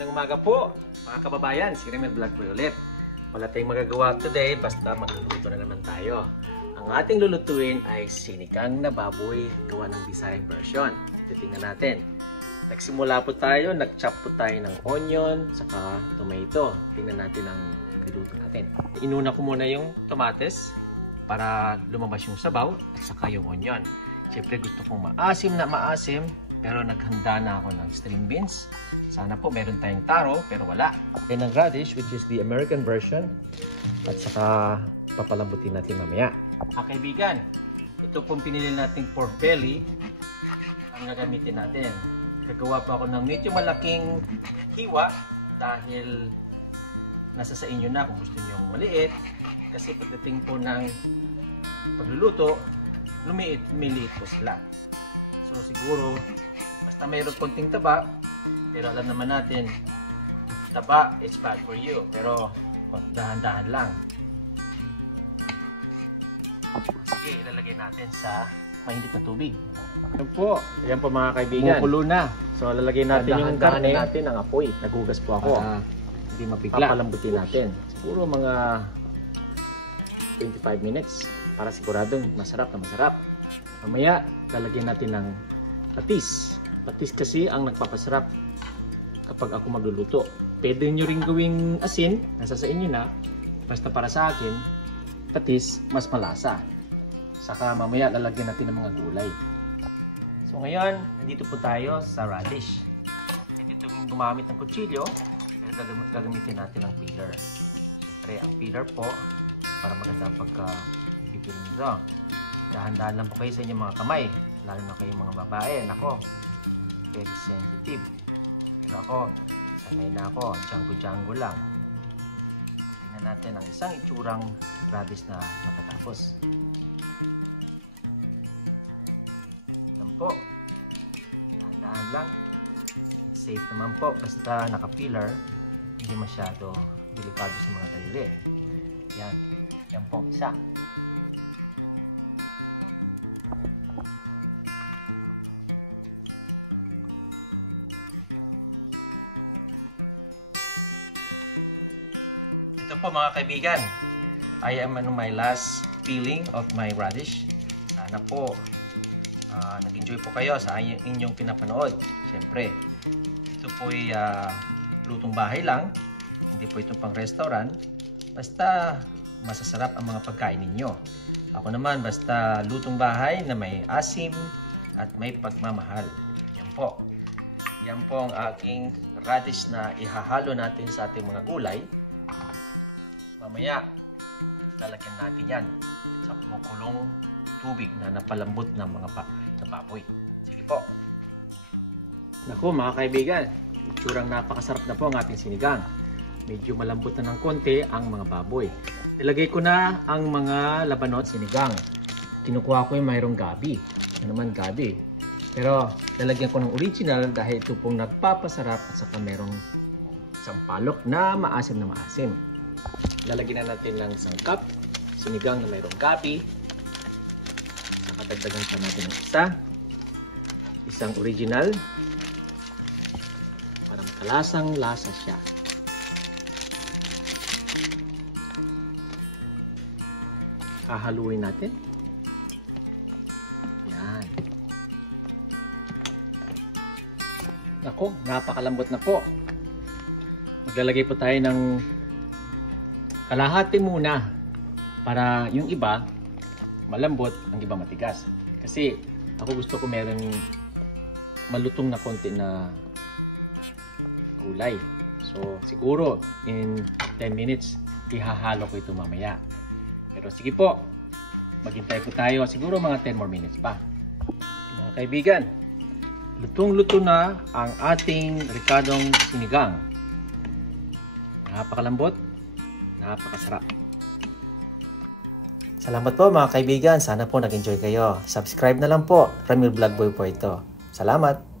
Ng umaga po, mga kababayan, si Ramil Vlog Boy ulit. Wala tayong magagawa today, basta magluluto na naman tayo. Ang ating lulutuin ay sinigang na baboy gawa ng Visayan version. Titingnan natin. Nagsimula po tayo, nag-chop po tayo ng onion, saka tomato. Tingnan natin ang niluto natin. Inuna ko muna yung tomates para lumabas yung sabaw at saka yung onion. Siyempre gusto kong maasim na maasim, pero naghanda na ako ng string beans. Sana po meron tayong taro, pero wala. Then ang radish, which is the American version. At saka papalambutin natin mamaya. Mga kaibigan, ito pong pinili nating pork belly ang gagamitin natin. Gagawa pa ako ng medyo malaking hiwa dahil nasa sa inyo na kung gusto niyo maliit. Kasi pagdating po ng pagluluto, lumiliit po sila. So siguro, basta mayroon konting taba, pero alam naman natin, taba is bad for you. Pero dahan-dahan lang. Sige, ilalagay natin sa mainit na tubig. Yan po mga kaibigan. Kumukulo na. So lalagay natin yung karne natin ng apoy. Naghugas po ako. Hindi mapigla. Papalambutin natin. Siguro mga 25 minutes para siguradong masarap na masarap. Mamaya, lalagyan natin ng patis. Patis kasi ang nagpapasarap kapag ako magluluto. Pwede nyo rin gawing asin, nasa sa inyo na. Basta para sa akin, patis, mas malasa. Saka mamaya, lalagyan natin ng mga gulay. So ngayon, nandito po tayo sa radish. Dito gumamit ng kutsilyo, pero gagamitin natin ng peeler. Siyempre, ang peeler po, para maganda ang pagka-pipil nito. Dahan-dahan lang po kayo sa inyong mga kamay, lalo na kayong mga babae. Nako, very sensitive. Pero ako, sanay na ako, django-django lang. Tingnan natin ang isang itsurang radish na matatapos. Yan po, dahan-dahan lang. It's safe naman po, basta naka-peeler, hindi masyado delikado sa mga daliri. Yan, yan po ang isa. Ito po mga kaibigan, I am on my last peeling of my radish. Sana po nag-enjoy po kayo sa inyong pinapanood. Siyempre, ito po ay lutong bahay lang, hindi po ito pang restaurant. Basta masasarap ang mga pagkain ninyo. Ako naman basta lutong bahay na may asim at may pagmamahal. Yan po. Yan po ang aking radish na ihahalo natin sa ating mga gulay. Mamaya, lalagyan natin yan sa kumukulong tubig na napalambot ng mga baboy. Sige po. Naku mga kaibigan, itsurang napakasarap na po ang ating sinigang. Medyo malambot na ng konti ang mga baboy. Nilagay ko na ang mga labanot sinigang. Kinukuha ko yung mayroong gabi. Ano naman gabi. Pero lalagyan ko ng original dahil ito pong nagpapasarap at saka mayroong sampalok na maasim na maasim. Lalagyan na natin ng sangkap, sinigang na mayroong gabi. Nakadagdagan pa natin ng isang original para makalasang lasa siya. Hahaluin natin. Yan. Nako, napakalambot na po. Maglalagay po tayo ng kalahati muna para yung iba malambot, ang iba matigas. Kasi ako gusto ko meron malutong na konti na gulay. So siguro in 10 minutes ihahalo ko ito mamaya. Pero sige po, maghintay po tayo siguro mga 10 more minutes pa. Mga kaibigan, lutong-luto na ang ating ricadong sinigang. Napakalambot, napakasarap. Salamat po mga kaibigan. Sana po nag-enjoy kayo. Subscribe na lang po. Ramil Vlog Boy po ito. Salamat!